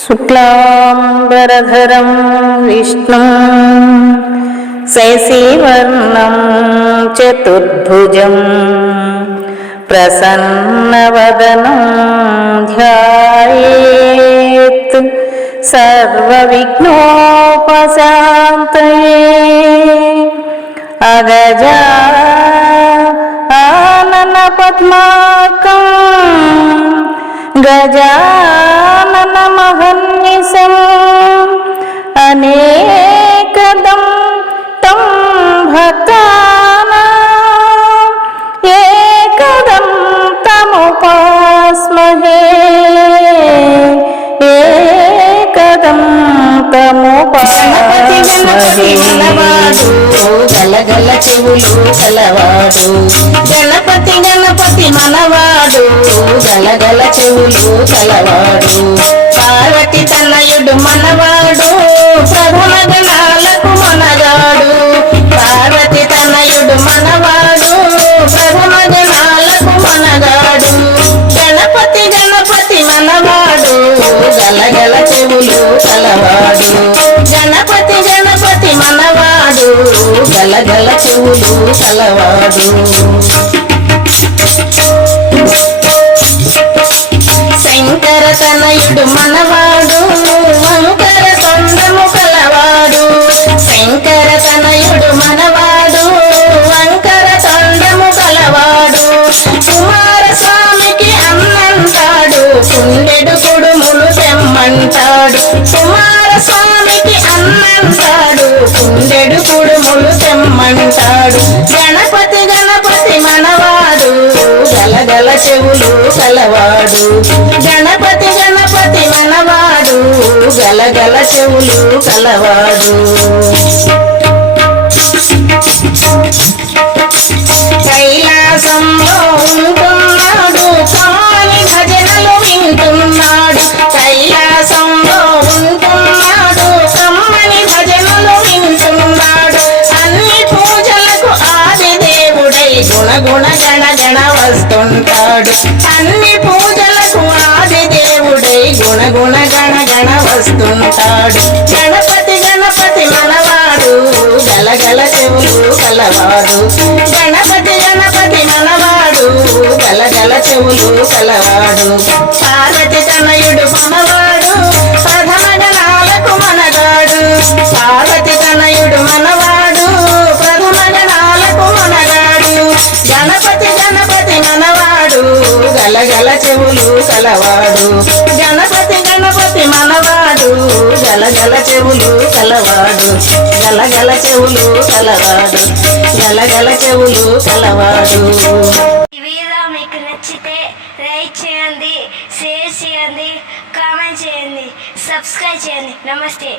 शुक्लाम्बरधरं विष्णुं शशिवर्णं चतुर्भुजं प्रसन्नवदनं ध्यायेत् सर्वविघ्नोपशान्तये अगजा आननपद्माकम् गजाननमहन्निशम् अनेकदं तं भक्तानाम् एकदं तमुपास्महे एकदं గణపతి గణపతి తముపాస్మహే గలగల చెవులు కలవాడు గణపతి గణపతి మనవాడు గలగల చెవులు కలవాడు. పార్వతి తనయుడు మనవాడు ప్రథమ గణాలకు మనగాడు. పార్వతి తనయుడు మనవాడు ప్రథమ గణాలకు మనగాడు. గణపతి గణపతి మనవాడు గలగల చెవులు కలవాడు. గణపతి గణపతి మనవాడు గలగల చెవులు కలవాడు. శంకర మనవాడు వంకర తొండము కలవాడు. శంకర తనయుడు మనవాడు వంకర తొండము కలవాడు. కుమారస్వామికి అన్నంటాడు కుండెడు కుడుములు తెమ్మంటాడు. కుమారస్వామికి అన్నంటాడు కుండెడు కుడుములు తెమ్మంటాడు. గణపతి గణపతి మనవాడు గలగల చెవులు కలవాడు. గణపతి గలగల చెవులు కలవాడు. కైలాసంలో ఉంటున్నాడు కాని భజనలు వింటున్నాడు. కైలాసంలో ఉంటున్నాడు కమ్మని భజనలు వింటున్నాడు. అన్ని పూజలకు ఆది దేవుడై గుణ గణ గణ వస్తుంటాడు. అన్ని వస్తుంటాడు గణపతి గణపతి మనవాడు. గలగల చెవులు కలవాడు. గణపతి గణపతి మనవాడు. గలగల చెవులు కలవాడు. పార్వతి తనయుడు మనవాడు. ప్రథమ గణాలకు మనగాడు. పార్వతి తనయుడు మనవాడు. ప్రథమ గణాలకు మనగాడు. గణపతి గణపతి మనవాడు. గలగల చెవులు కలవాడు. గణపతి మనవాడు గలగల చెవులు కలవాడు. గలగల చెవులు కలవాడు. గలగల చెవులు కలవాడు. ఈ వీడియో మీకు నచ్చితే లైక్ చేయండి షేర్ చేయండి కామెంట్ చేయండి సబ్స్క్రైబ్ చేయండి. నమస్తే.